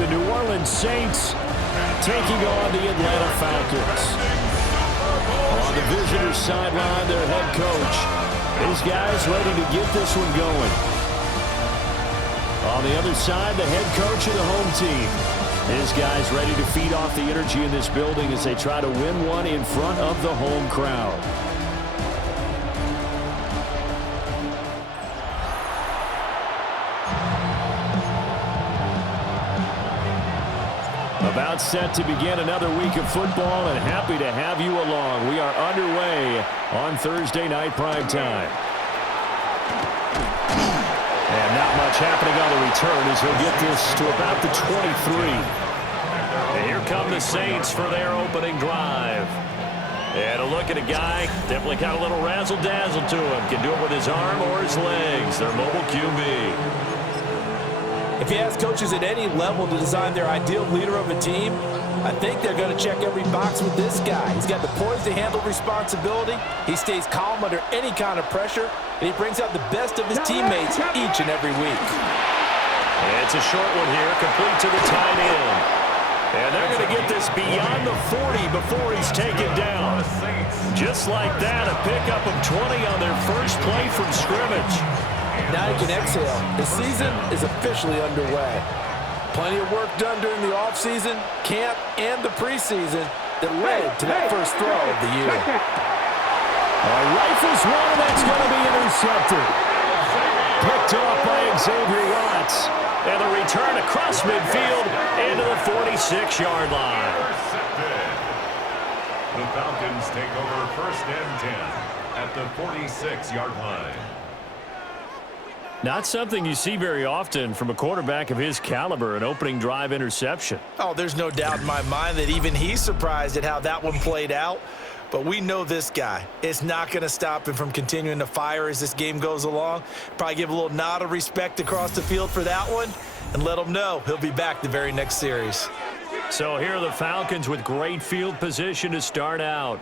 the New Orleans Saints taking on the Atlanta Falcons. On the visitors' sideline, their head coach. These guys ready to get this one going. On the other side, the head coach of the home team. His guys ready to feed off the energy in this building as they try to win one in front of the home crowd. About set to begin another week of football, and happy to have you along. We are underway on Thursday night prime time. And not much happening on the return as he'll get this to about the 23. And here come the Saints for their opening drive. And a look at a guy, definitely got a little razzle-dazzle to him. Can do it with his arm or his legs. Their mobile QB. If you ask coaches at any level to design their ideal leader of a team, I think they're going to check every box with this guy. He's got the poise to handle responsibility. He stays calm under any kind of pressure, and he brings out the best of his teammates each and every week. It's a short one here, complete to the tight end. And they're going to get this beyond the 40 before he's taken down. Just like that, a pickup of 20 on their first play from scrimmage. Now you can exhale. The season is officially underway. Plenty of work done during the offseason, camp, and the preseason that led to that first throw of the year. Rifles one, and that's going to be intercepted. Picked off by Xavier Watts. And the return across midfield into the 46-yard line. The Falcons take over first and 10 at the 46-yard line. Not something you see very often from a quarterback of his caliber, an opening drive interception. Oh, there's no doubt in my mind that even he's surprised at how that one played out. But we know this guy. It's not going to stop him from continuing to fire as this game goes along. Probably give a little nod of respect across the field for that one and let him know he'll be back the very next series. So here are the Falcons with great field position to start out.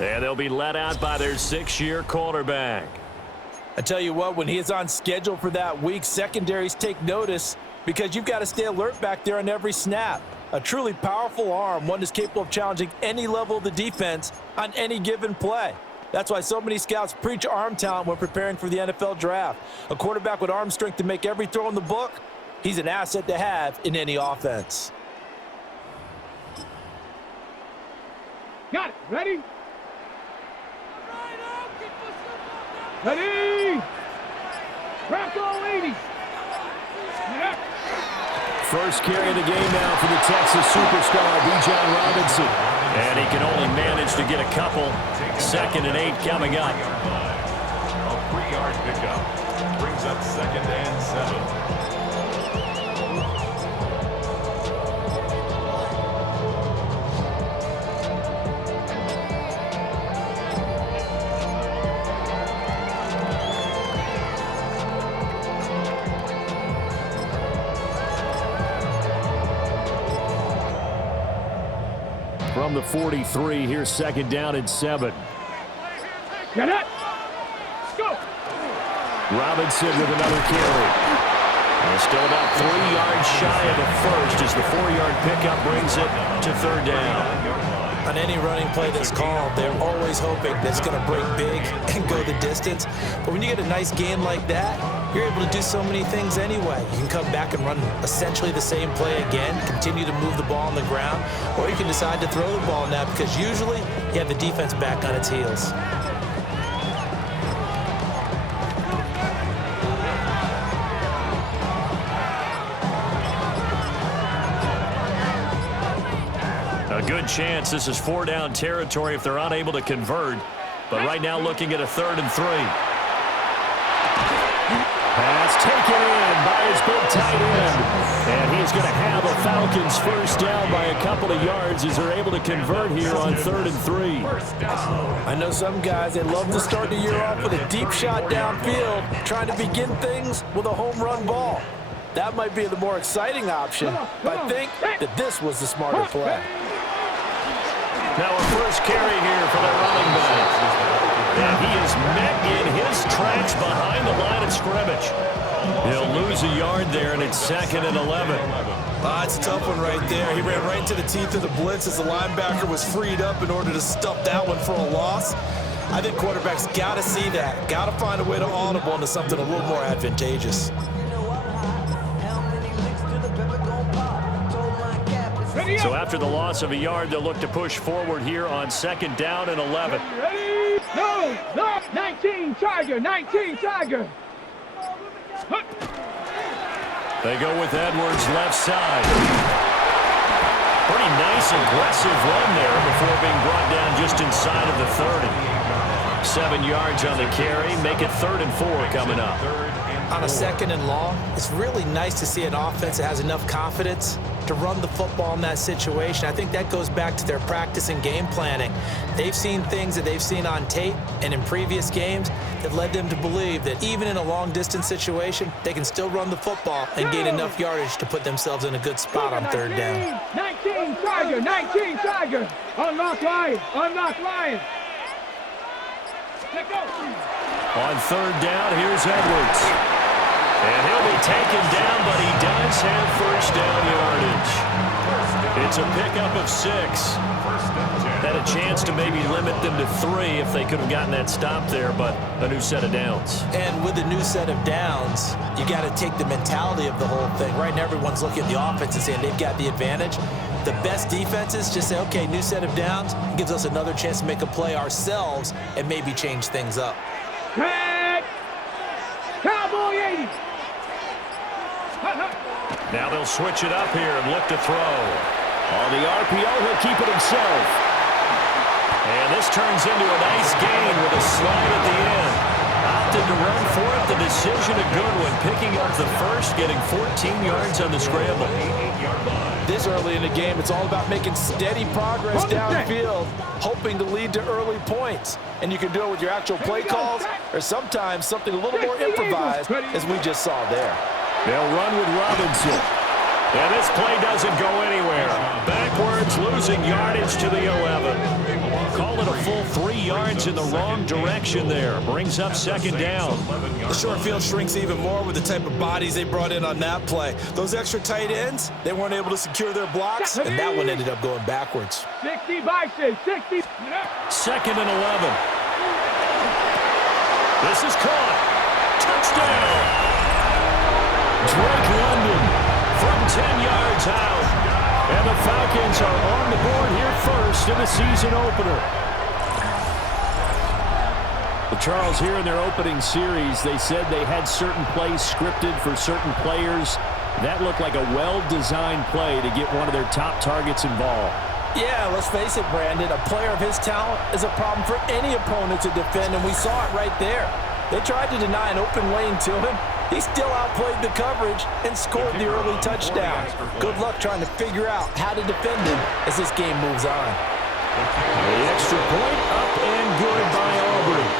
And they'll be led out by their 6-year quarterback. I tell you what, when he is on schedule for that week, secondaries take notice because you've got to stay alert back there on every snap. A truly powerful arm, one that's capable of challenging any level of the defense on any given play. That's why so many scouts preach arm talent when preparing for the NFL draft. A quarterback with arm strength to make every throw in the book, he's an asset to have in any offense. Got it. Ready? Ready! Rocco 80! Yeah. First carry of the game now for the Texas superstar, Bijan Robinson. And he can only manage to get a couple. 2nd and 8 coming up. A 3-yard pickup brings up 2nd and 7. From the 43, here's 2nd down and 7. Get it! Let's go! Robinson with another carry. And still about 3 yards shy of the first as the 4-yard pickup brings it to 3rd down. On any running play that's called, they're always hoping that it's going to break big and go the distance. But when you get a nice gain like that, you're able to do so many things anyway. You can come back and run essentially the same play again, continue to move the ball on the ground, or you can decide to throw the ball now because usually you have the defense back on its heels. A good chance this is 4-down territory if they're unable to convert. But right now looking at a 3rd and 3. Pass taken in by his big tight end. And he's going to have a Falcons first down by a couple of yards as they're able to convert here on 3rd and 3. I know some guys, they love to start the year off with a deep shot downfield, trying to begin things with a home run ball. That might be the more exciting option, but I think that this was the smarter play. Now a first carry here for the running back. And he is met in his tracks behind the line of scrimmage. He'll lose a yard there, and it's 2nd and 11. It's a tough one right there. He ran right into the teeth of the blitz as the linebacker was freed up in order to stuff that one for a loss. I think quarterbacks got to see that. Got to find a way to audible into something a little more advantageous. So after the loss of a yard, they'll look to push forward here on 2nd down and 11. Ready? No, 19 Tiger, 19 Tiger. They go with Edwards left side. Pretty nice, aggressive run there before being brought down just inside of the 30. 7 yards on the carry. Make it 3rd and 4 coming up. On a 2nd and long, it's really nice to see an offense that has enough confidence to run the football in that situation. I think that goes back to their practice and game planning. They've seen things that they've seen on tape and in previous games that led them to believe that even in a long-distance situation, they can still run the football and gain enough yardage to put themselves in a good spot on 3rd down. 19 Tiger, 19 Tiger. Unlock Lion, unlock Lion. Let go. On 3rd down, here's Edwards. And he'll be taken down, but he does have 1st down yardage. It's a pickup of 6. Had a chance to maybe limit them to 3 if they could have gotten that stop there, but a new set of downs. And with a new set of downs, you got to take the mentality of the whole thing. Right now, everyone's looking at the offense and saying they've got the advantage. The best defenses just say, okay, new set of downs, gives us another chance to make a play ourselves and maybe change things up. Head. Cowboy 80. Now they'll switch it up here and look to throw. On the RPO, he'll keep it himself. And this turns into a nice gain with a slide at the end. Opted to run for it. The decision a good one. Picking up the 1st, getting 14 yards on the scramble. This early in the game, it's all about making steady progress downfield, hoping to lead to early points. And you can do it with your actual play calls or sometimes something a little more improvised, as we just saw there. They'll run with Robinson. And this play doesn't go anywhere. Backwards, losing yardage to the 11. Call it a full 3 yards in the wrong direction there. Brings up 2nd down. The short field shrinks even more with the type of bodies they brought in on that play. Those extra tight ends, they weren't able to secure their blocks, and that one ended up going backwards. 60 Bison, 60. 2nd and 11. This is caught. Touchdown. Drake London from 10 yards out. And the Falcons are on the board here first in the season opener. Well, Charles, here in their opening series, they said they had certain plays scripted for certain players. That looked like a well-designed play to get one of their top targets involved. Yeah, let's face it, Brandon. A player of his talent is a problem for any opponent to defend, and we saw it right there. They tried to deny an open lane to him. He still outplayed the coverage and scored the early touchdown. Good luck trying to figure out how to defend him as this game moves on. The extra point up and good by Aubrey.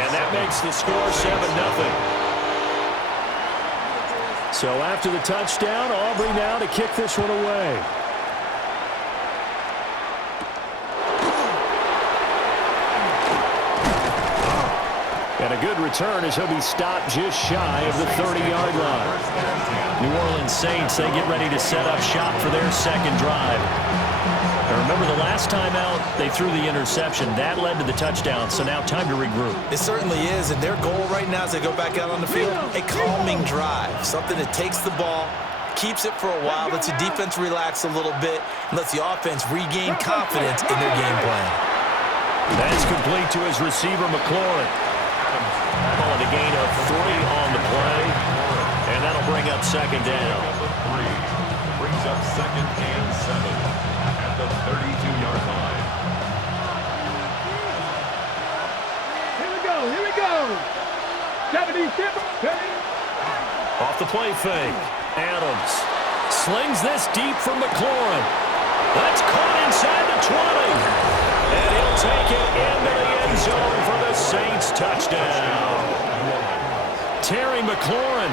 And that makes the score 7-0. So after the touchdown, Aubrey now to kick this one away. And a good return as he'll be stopped just shy of the 30-yard line. New Orleans Saints, they get ready to set up shop for their 2nd drive. Now remember, the last time out, they threw the interception. That led to the touchdown, so now time to regroup. It certainly is, and their goal right now as they go back out on the field, a calming drive, something that takes the ball, keeps it for a while, lets the defense relax a little bit, and lets the offense regain confidence in their game plan. That's complete to his receiver, McLaurin. Calling a gain of 3 on the play, and that'll bring up 2nd down. Brings up 2nd and 7 at the 32-yard line. Here we go. 77. Off the play fake. Adams slings this deep from McLaurin. That's caught inside the 20. And he'll take it into the end zone for the Saints touchdown. Terry McLaurin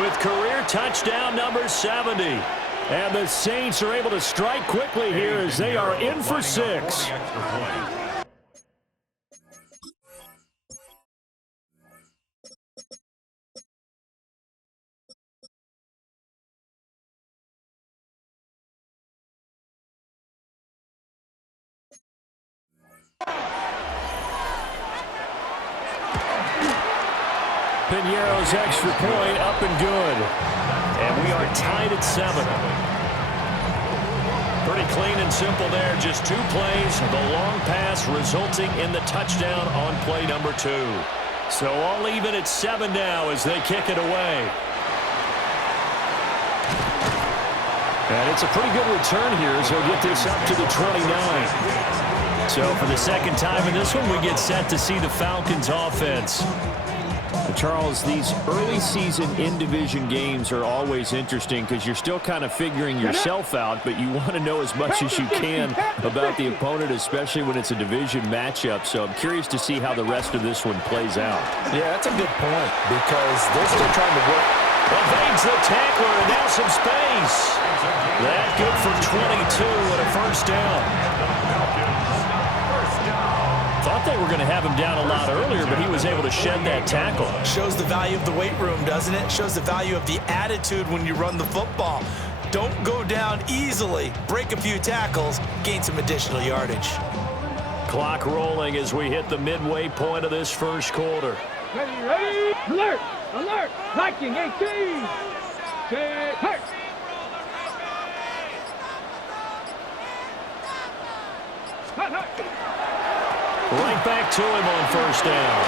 with career touchdown number 70. And the Saints are able to strike quickly here as they are in for 6. Piñeiro's extra point up and good. And we are tied at 7. Pretty clean and simple there. Just 2 plays. The long pass resulting in the touchdown on play number 2. So all even at 7 now as they kick it away. And it's a pretty good return here as he'll get this up to the 29. So for the second time in this one, we get set to see the Falcons offense. Charles, these early season in-division games are always interesting because you're still kind of figuring yourself out, but you want to know as much as you can about the opponent, especially when it's a division matchup. So I'm curious to see how the rest of this one plays out. Yeah, that's a good point because they're still trying to work. Evades the tackler and now some space. That good for 22 and a first down. Thought they were going to have him down a lot earlier, but he was able to shed that tackle. Shows the value of the weight room, doesn't it? Shows the value of the attitude when you run the football. Don't go down easily. Break a few tackles, gain some additional yardage. Clock rolling as we hit the midway point of this first quarter. Ready, alert, alert, Viking 18. Set, hurt. Hut, hut. Right back to him on first down.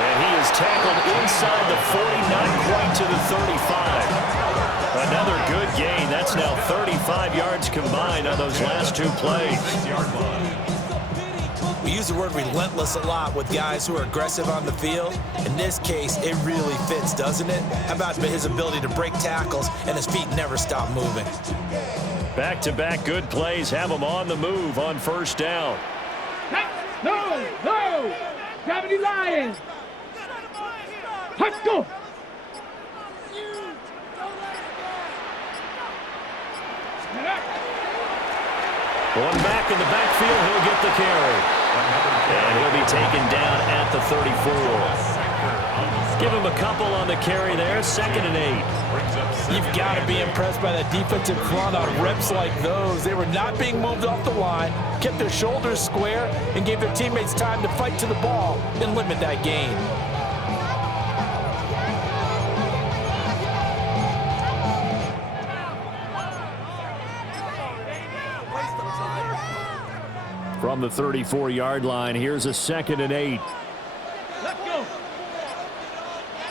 And he is tackled inside the 40, not quite to the 35. Another good gain. That's now 35 yards combined on those last 2 plays. We use the word relentless a lot with guys who are aggressive on the field. In this case, it really fits, doesn't it? How about his ability to break tackles and his feet never stop moving? Back-to-back good plays have him on the move on first down. No, no, Gravity Lions. Let's go. One back in the backfield, he'll get the carry. And he'll be taken down at the 34. Give him a couple on the carry there, 2nd and 8. You've got to be impressed by that defensive front on reps like those. They were not being moved off the line, kept their shoulders square, and gave their teammates time to fight to the ball and limit that gain. From the 34-yard line, here's a 2nd and 8. Let's go.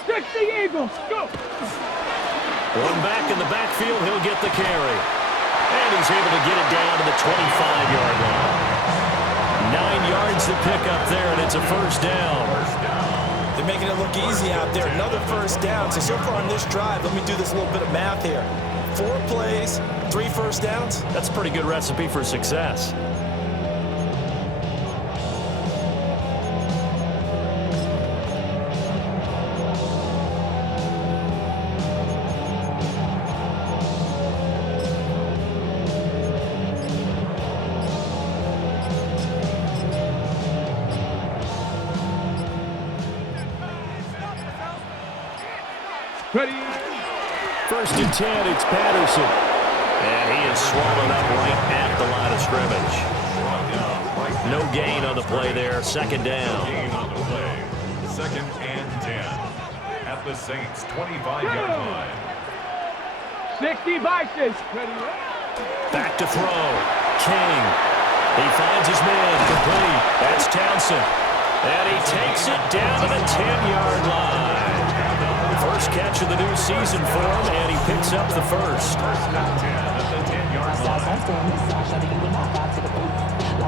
60 Eagles, go. One back in the backfield, he'll get the carry. And he's able to get it down to the 25-yard line. 9 yards to pick up there, and it's a first down. They're making it look easy out there. Another first down. So far on this drive, let me do this little bit of math here. 4 plays, 3 first downs. That's a pretty good recipe for success. Ready. 1st and 10, it's Patterson. And he is swallowed up right at the line of scrimmage. No gain on the play there, 2nd down. Gain on the play. 2nd and 10. At the Saints' 25-yard line. 60 Vikings. Ready. Back to throw. King. He finds his man. Complete. That's Townsend. And he takes it down to the 10-yard line. First catch of the new season for him, and he picks up the first.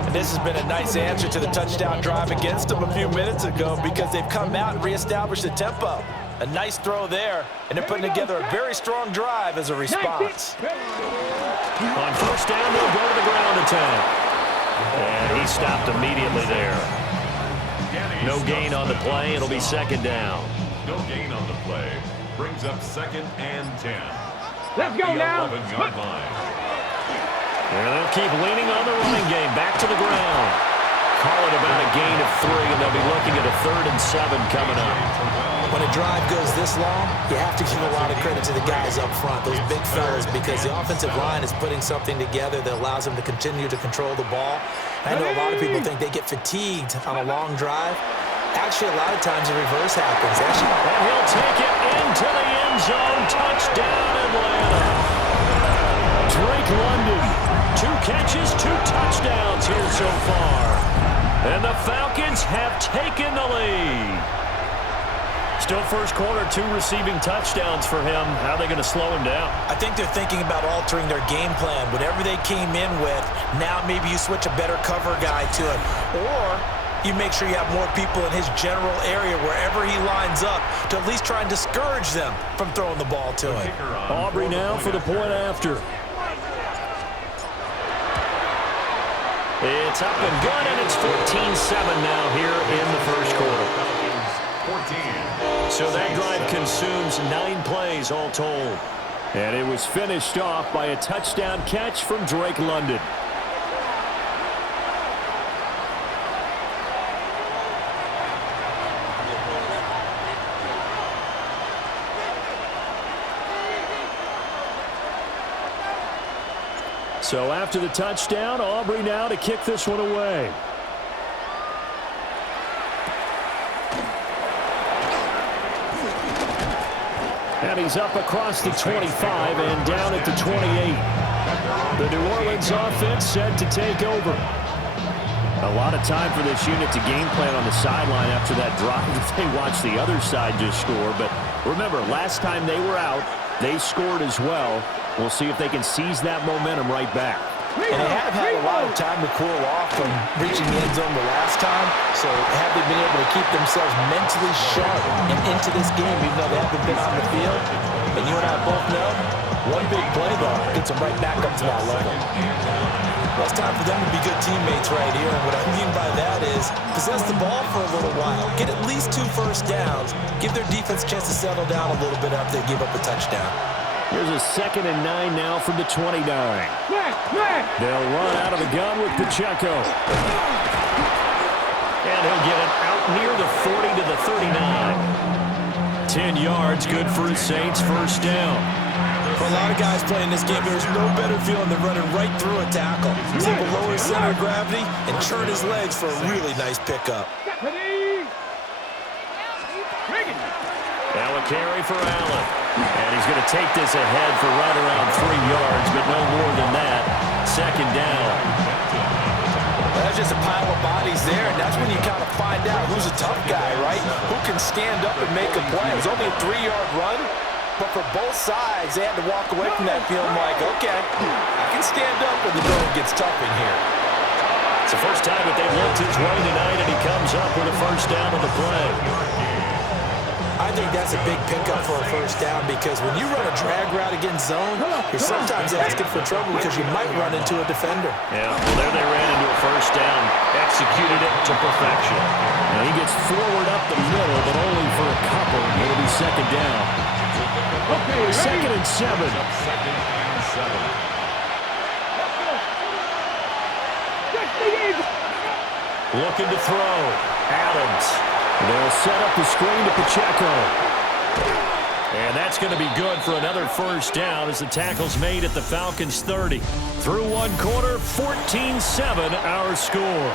And this has been a nice answer to the touchdown drive against them a few minutes ago because they've come out and reestablished the tempo. A nice throw there, and they're putting together a very strong drive as a response. On first down, they'll go to the ground attack. And he stopped immediately there. No gain on the play. It'll be 2nd down. No gain on the play. Brings up 2nd and 10. Let's go now. 11-yard line. And they'll keep leaning on the running game. Back to the ground. Call it about a gain of 3, and they'll be looking at a 3rd and 7 coming up. When a drive goes this long, you have to give a lot of credit to the guys up front, those big fellas, because the offensive line is putting something together that allows them to continue to control the ball. I know a lot of people think they get fatigued on a long drive. Actually, a lot of times the reverse happens. And he'll take it into the end zone. Touchdown, Atlanta. Drake London, 2 catches, 2 touchdowns here so far. And the Falcons have taken the lead. Still first quarter, 2 receiving touchdowns for him. How are they going to slow him down? I think they're thinking about altering their game plan. Whatever they came in with, now maybe you switch a better cover guy to it. Or you make sure you have more people in his general area wherever he lines up to at least try and discourage them from throwing the ball to him. Aubrey now for the point after. It's up and good, and it's 14-7 now here in the first quarter. 14. So that drive consumes 9 plays all told. And it was finished off by a touchdown catch from Drake London. So after the touchdown, Aubrey now to kick this one away. And he's up across the 25 and down at the 28. The New Orleans offense set to take over. A lot of time for this unit to game plan on the sideline after that drive if they watch the other side just score. But remember, last time they were out, they scored as well. We'll see if they can seize that momentum right back. And they have had a lot of time to cool off from reaching the end zone the last time. So have they been able to keep themselves mentally sharp and into this game even though they haven't been on the field? And you and I both know, one big play, though, gets them right back up to that level. Well, it's time for them to be good teammates right here. And what I mean by that is possess the ball for a little while. Get at least 2 first downs. Give their defense a chance to settle down a little bit after they give up a touchdown. Here's a 2nd and 9 now from the 29. They'll run out of the gun with Pacheco. And he'll get it out near the 40 to the 39. 10 yards, good for his Saints, first down. For a lot of guys playing this game, there's no better feeling than running right through a tackle. He's able to lower his center of gravity and turn his legs for a really nice pickup. Now a carry for Allen. And he's going to take this ahead for right around 3 yards, but no more than that. 2nd down. That's just a pile of bodies there, and that's when you kind of find out who's a tough guy, right? Who can stand up and make a play. It was only a 3-yard run, but for both sides, they had to walk away from that feeling like, okay, I can stand up when the going gets tough in here. It's the first time that they've looked his way tonight, and he comes up with a first down on the play. I think that's a big pickup for a first down because when you run a drag route against zone, you're sometimes asking for trouble because you might run into a defender. Yeah, well, there they ran into a first down, executed it to perfection. Now he gets forward up the middle, but only for a couple. It'll be 2nd down. 2nd and 7. 2nd and 7. Looking to throw. Adams. They'll set up the screen to Pacheco. And that's going to be good for another first down as the tackle's made at the Falcons' 30. Through 1 quarter, 14-7 our score.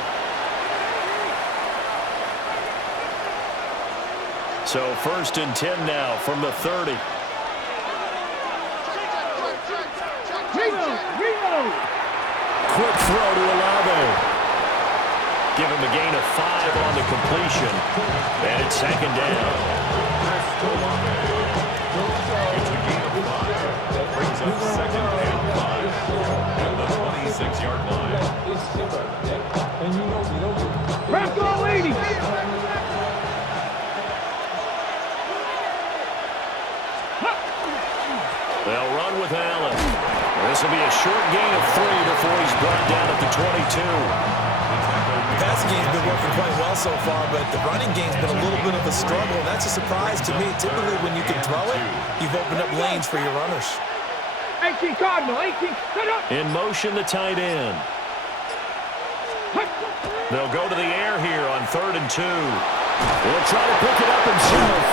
So 1st and 10 now from the 30. Quick throw to Olave. Give him a gain of 5 on the completion. And it's 2nd down. It's a gain of 5. Brings up 2nd and 5 at the 26-yard line. Rap go, lady! They'll run with Allen. This will be a short gain of 3 before he's brought down at the 22. The passing game's been working quite well so far, but the running game's been a little bit of a struggle, and that's a surprise to me. Typically, when you can throw it, you've opened up lanes for your runners. 18 Cardinal, 18, set up! In motion, the tight end. They'll go to the air here on 3rd and 2. He'll try to pick it up himself.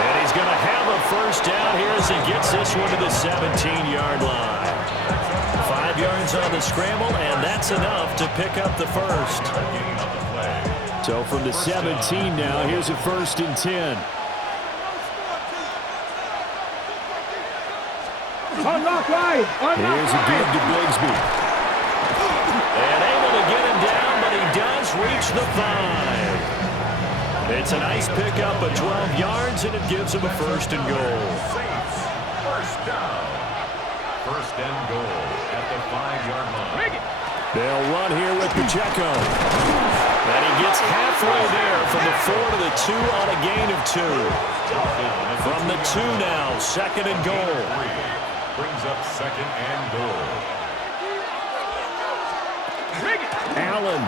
And he's going to have a first down here as he gets this one to the 17-yard line. 5 yards on the scramble, and that's enough to pick up the first. So from the 17 now, here's a 1st and 10. Unlock line. Here's a give to Bigsby. And able to get him down, but he does reach the 5. It's a nice pickup of 12 yards, and it gives him a 1st and goal. Saints, first down. 1st and goal at the 5-yard line. They'll run here with Pacheco. And he gets halfway there from the 4 to the 2 on a gain of 2. From the 2 now, 2nd and goal. Brings up 2nd and goal. Allen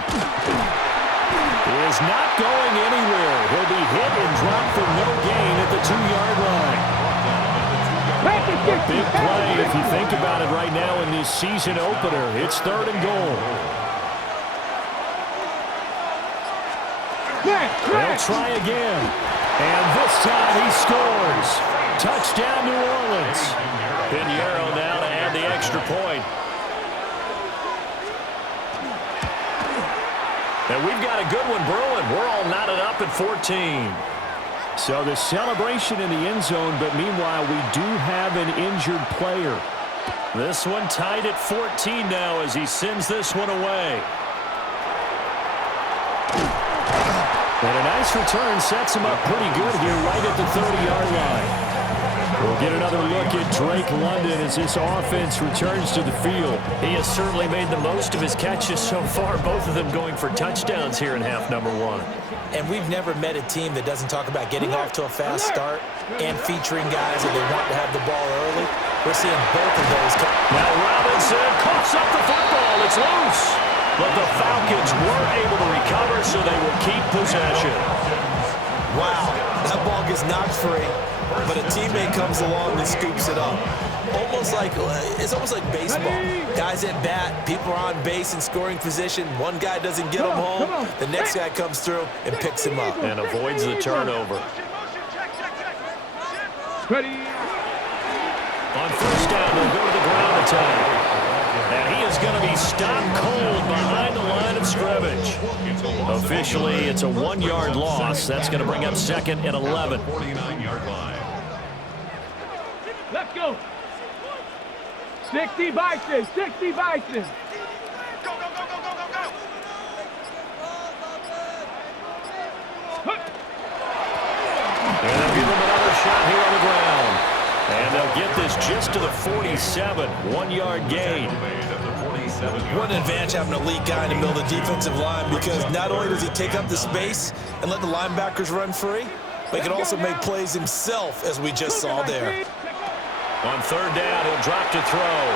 is not going anywhere. He'll be hit and dropped for no gain at the 2-yard line. A big play if you think about it right now in this season opener. It's 3rd and goal. They'll try again. And this time he scores. Touchdown, New Orleans. Pinheiro now to add the extra point. And we've got a good one brewing. We're all knotted up at 14. So the celebration in the end zone, but meanwhile we do have an injured player. This one tied at 14 now as he sends this one away. And a nice return sets him up pretty good here right at the 30-yard line. We'll get another look at Drake London as this offense returns to the field. He has certainly made the most of his catches so far, both of them going for touchdowns here in half number 1. And we've never met a team that doesn't talk about getting off to a fast start and featuring guys that they want to have the ball early. We're seeing both of those. Now Robinson coughs up the football. It's loose. But the Falcons were able to recover, so they will keep possession. Wow, that ball gets knocked free, but a teammate comes along and scoops it up. It's almost like baseball. Guys at bat, people are on base in scoring position. One guy doesn't get him home. The next guy comes through and picks him up. And avoids the turnover. Ready. On 1st down, they'll go to the ground attack. And he is going to be stopped cold behind the line of scrimmage. Officially, it's a 1-yard loss. That's going to bring up 2nd and 11. 49-yard line. Let's go. 60 Bison. 60 Bison. And they'll give him another shot here on the ground. And they'll get this just to the 47. 1-yard gain. What an advantage having a lead guy in the middle of the defensive line, because not only does he take up the space and let the linebackers run free, but he can also make plays himself, as we just saw there. On 3rd down, he'll drop to throw.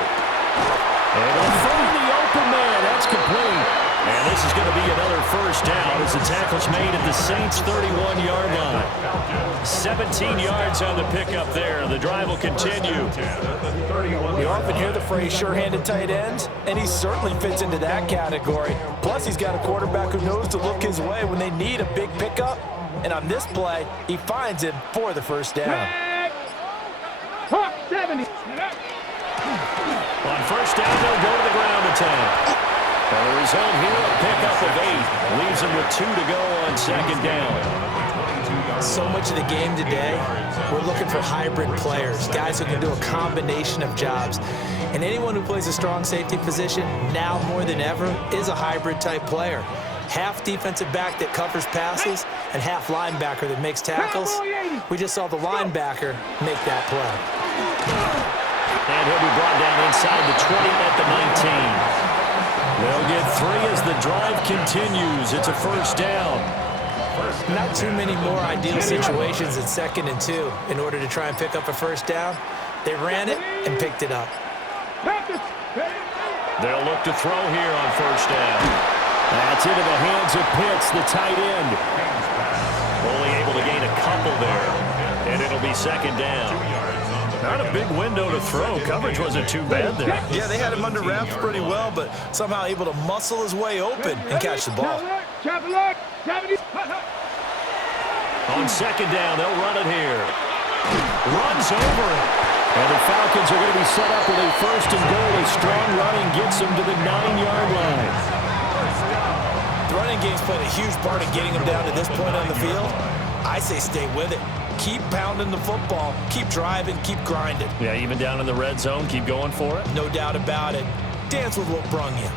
And they'll find the open man. That's complete. And this is going to be another 1st down as the tackle's made at the Saints' 31-yard line. 17 yards on the pickup there. The drive will continue. We often hear the phrase sure-handed tight ends, and he certainly fits into that category. Plus, he's got a quarterback who knows to look his way when they need a big pickup. And on this play, he finds him for the 1st down. 70. On 1st down, they'll go to the ground attack. And the result here, a pickup of 8. Leaves him with 2 to go on 2nd down. So much of the game today, we're looking for hybrid players, guys who can do a combination of jobs. And anyone who plays a strong safety position, now more than ever, is a hybrid type player. Half defensive back that covers passes and half linebacker that makes tackles. We just saw the linebacker make that play. And he'll be brought down inside the 20 at the 19. They'll get 3 as the drive continues. It's a 1st down. Not too many more ideal situations at 2nd and 2 in order to try and pick up a 1st down. They ran it and picked it up. They'll look to throw here on 1st down. That's into the hands of Pitts, the tight end. Only able to gain a couple there. And it'll be 2nd down. Not a big window to throw. Coverage wasn't too bad there. Yeah, they had him under wraps pretty well, but somehow able to muscle his way open and catch the ball. On 2nd down, they'll run it here. Runs over it. And the Falcons are going to be set up with a first and goal. A strong running gets them to the 9-yard line. The running game's played a huge part in getting them down to this point on the field. I say stay with it. Keep pounding the football. Keep driving. Keep grinding. Yeah, even down in the red zone, keep going for it. No doubt about it. Dance with what brung you.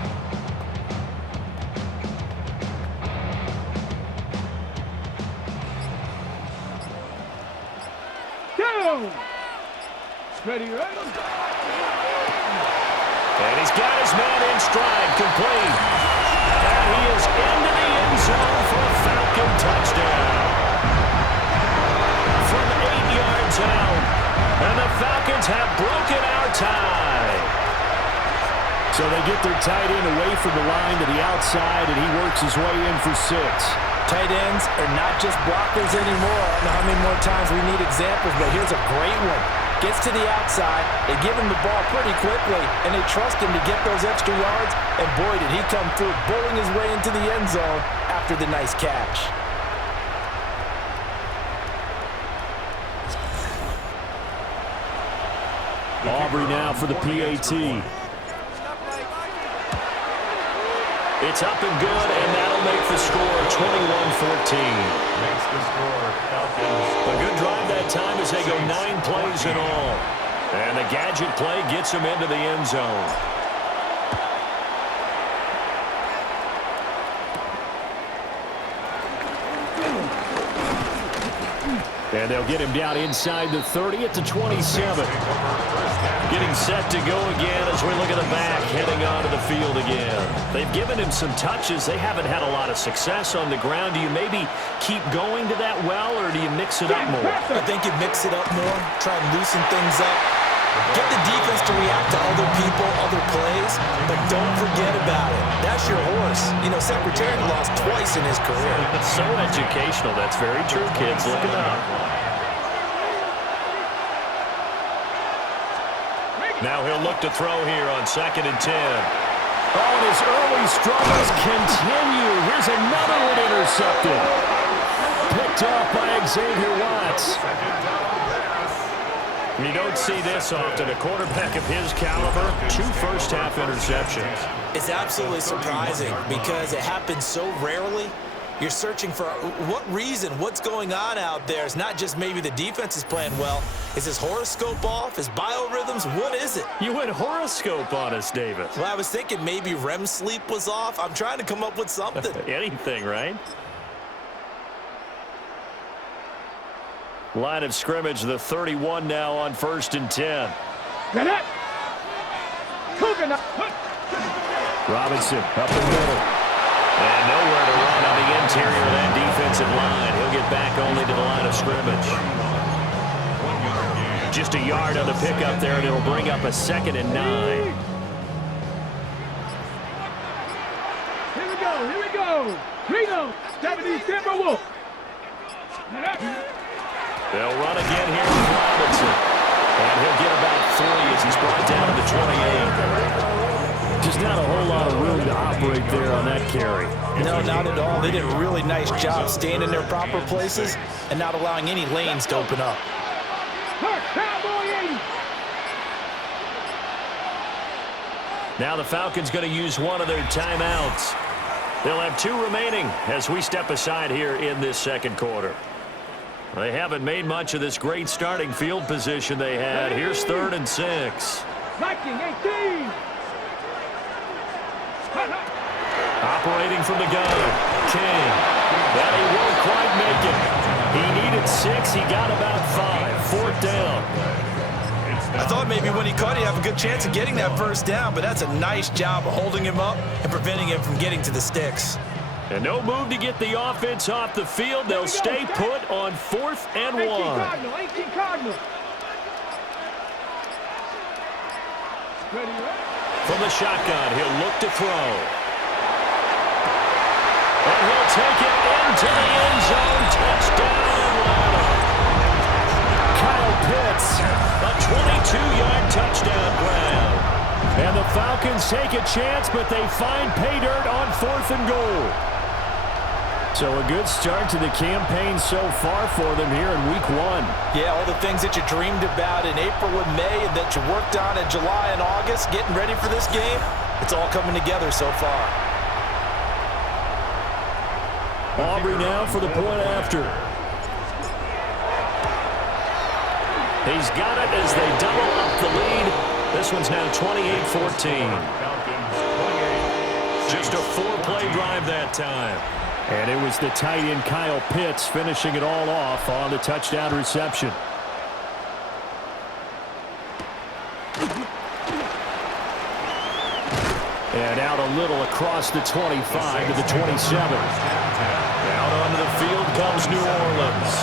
Down. Ready, right? And he's got his man in stride, complete. And he is into the end zone for a Falcon touchdown. From 8 yards out. And the Falcons have broken our tie. So they get their tight end away from the line to the outside, and he works his way in for 6. Tight ends are not just blockers anymore. I don't know how many more times we need examples, but here's a great one. Gets to the outside, they give him the ball pretty quickly, and they trust him to get those extra yards, and boy, did he come through, bowling his way into the end zone after the nice catch. Aubrey now for the PAT. It's up and good, and that'll make the score 21-14. Makes the score. Falcons. A good drive that time as they go 9 plays in all. And the gadget play gets them into the end zone. And they'll get him down inside the 30 at the 27. Getting set to go again as we look at the back, heading onto the field again. They've given him some touches. They haven't had a lot of success on the ground. Do you maybe keep going to that well, or do you mix it up more? I think you mix it up more, try and loosen things up. Get the defense to react to other people, other plays, but don't forget about it. That's your horse. You know, Secretary lost twice in his career. It's so educational. That's very true, kids. Look it up. Now he'll look to throw here on 2nd and 10. Oh, and his early struggles continue. Here's another one intercepted. Picked off by Xavier Watts. You don't see this often. A quarterback of his caliber, 2 first-half interceptions. It's absolutely surprising because it happens so rarely. You're searching for what reason, what's going on out there. It's not just maybe the defense is playing well. Is his horoscope off? His biorhythms? What is it? You went horoscope on us, David. Well, I was thinking maybe REM sleep was off. I'm trying to come up with something. Anything, right? Line of scrimmage, the 31 now on 1st and 10. Robinson up the middle. And nowhere to run on the interior of that defensive line. He'll get back only to the line of scrimmage. Just a yard on the pickup there, and it'll bring up a 2nd and 9. Here we go, here we go. Reno, 70 Timberwolf. They'll run again here with Robinson. And he'll get about 3 as he's brought down to the 28. Just not a whole lot of room to operate there on that carry. No, not at all. They did a really nice job staying in their proper places and not allowing any lanes to open up. Now the Falcons going to use one of their timeouts. They'll have 2 remaining as we step aside here in this 2nd quarter. They haven't made much of this great starting field position they had. Here's 3rd and 6. Viking 18. Operating from the gun, King. But he won't quite make it. He needed 6. He got about 5. 4th down. I thought maybe when he caught, he'd have a good chance of getting that 1st down, but that's a nice job of holding him up and preventing him from getting to the sticks. And no move to get the offense off the field. They'll stay put on 4th and 1. 18 Cardinal. Ready, right? From the shotgun, he'll look to throw. And he'll take it into the end zone. Touchdown, Atlanta. Kyle Pitts. A 22-yard touchdown grab. And the Falcons take a chance, but they find pay dirt on 4th and goal. So a good start to the campaign so far for them here in week 1. Yeah, all the things that you dreamed about in April and May and that you worked on in July and August, getting ready for this game, it's all coming together so far. Aubrey now for the point after. He's got it as they double up the lead. This one's now 28-14. Just a 4-play drive that time. And it was the tight end Kyle Pitts finishing it all off on the touchdown reception. And out a little across the 25 to the 27. Out onto the field comes New Orleans.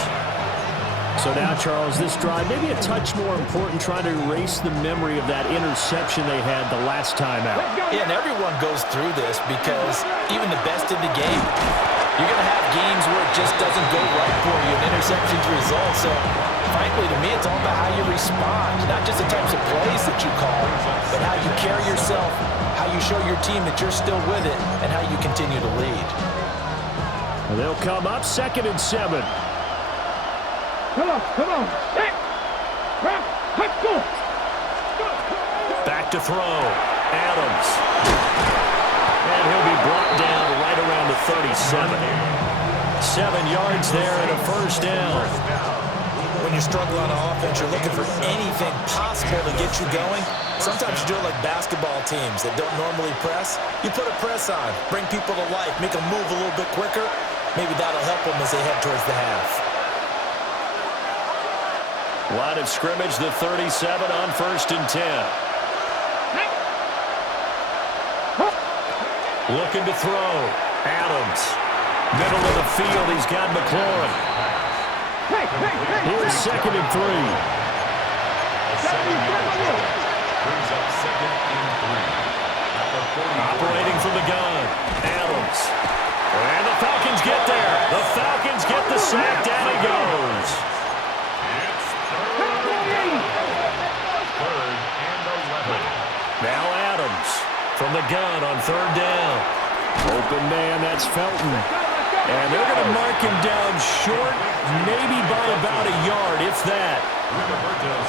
So now, Charles, this drive maybe a touch more important, trying to erase the memory of that interception they had the last time out. Yeah, and everyone goes through this because even the best in the game, you're going to have games where it just doesn't go right for you, and interceptions result. So, frankly, to me, it's all about how you respond, not just the types of plays that you call, but how you carry yourself, how you show your team that you're still with it, and how you continue to lead. Well, they'll come up 2nd and 7. Come on. Hey. Let's go. Back to throw. Adams. And he'll be brought down right around the 37. 7 yards there and a first down. When you struggle on offense, you're looking for anything possible to get you going. Sometimes you do it like basketball teams that don't normally press. You put a press on, bring people to life, make them move a little bit quicker. Maybe that'll help them as they head towards the half. Line of scrimmage, the 37 on 1st and 10. Looking to throw. Adams. Middle of the field, he's got McLaurin. Here's 2nd and 3. Brings up 2nd and 3. Operating from the gun. Adams. And the Falcons get there. The Falcons get the sack. Down he goes. It's 3rd and 11. Now Adams from the gun on 3rd down. Open man, that's Felton. And they're going to mark him down short, maybe by about a yard, if that.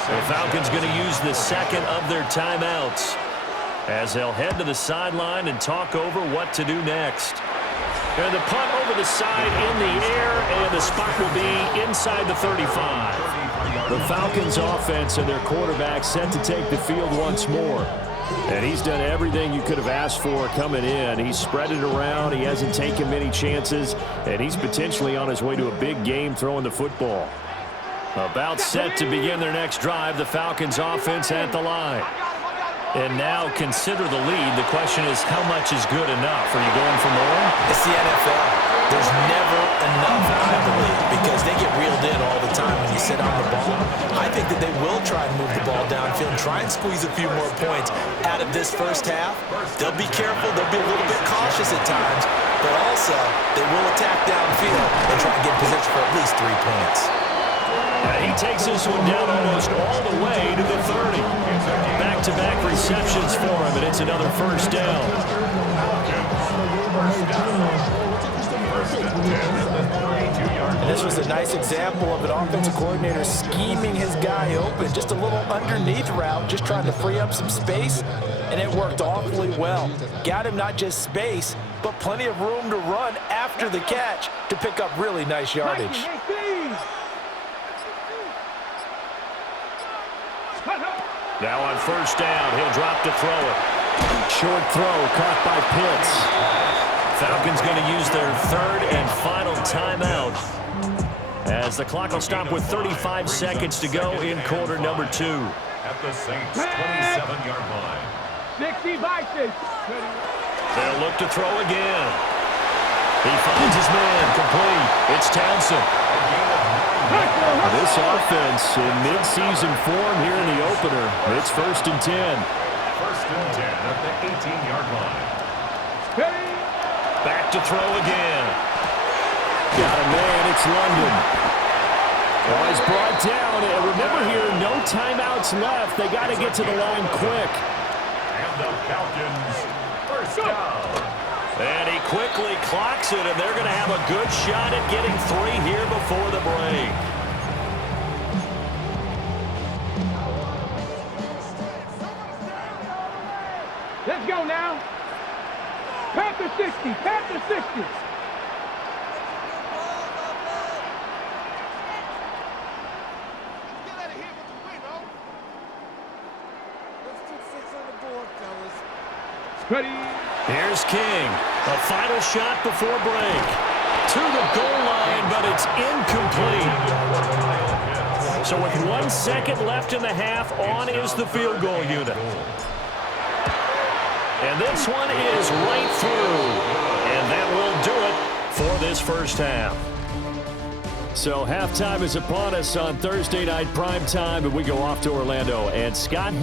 The Falcons going to use the 2nd of their timeouts as they'll head to the sideline and talk over what to do next. And the punt over the side in the air, and the spot will be inside the 35. The Falcons offense and their quarterback set to take the field once more. And he's done everything you could have asked for coming in. He's spread it around. He hasn't taken many chances. And he's potentially on his way to a big game throwing the football. About set to begin their next drive. The Falcons offense at the line. And now consider the lead. The question is, how much is good enough? Are you going for more? It's the NFL. There's never enough, I believe, because they get reeled in all the time when you sit on the ball. I think that they will try and move the ball downfield and try and squeeze a few more points out of this first half. They'll be careful. They'll be a little bit cautious at times, but also they will attack downfield and try and get position for at least 3 points. He takes this one down almost all the way to the 30. Back-to-back receptions for him, and it's another first down. And this was a nice example of an offensive coordinator scheming his guy open. Just a little underneath route, just trying to free up some space, and it worked awfully well. Got him not just space, but plenty of room to run after the catch to pick up really nice yardage. Now on first down, he'll drop to throw it. Short throw caught by Pitts. Falcons going to use their 3rd and final timeout as the clock will stop with 35 seconds to go in quarter number 2. At the Saints' 27-yard line. 60-6. They'll look to throw again. He finds his man complete. It's Townsend. This offense in mid-season form here in the opener. It's 1st and 10. 1st and 10 at the 18-yard line. Back to throw again. Got a man, it's London. Well, he's brought down. And remember here, no timeouts left. They got to get to the line quick. And the Falcons, first down. And he quickly clocks it, and they're going to have a good shot at getting 3 here before the break. Let's go now. Panther 60, Panther 60. Ready. Here's King. A final shot before break. To the goal line, but it's incomplete. So with 1 second left in the half, on is the field goal unit. And this one is right through. And that will do it for this first half. So halftime is upon us on Thursday night primetime, and we go off to Orlando. And Scott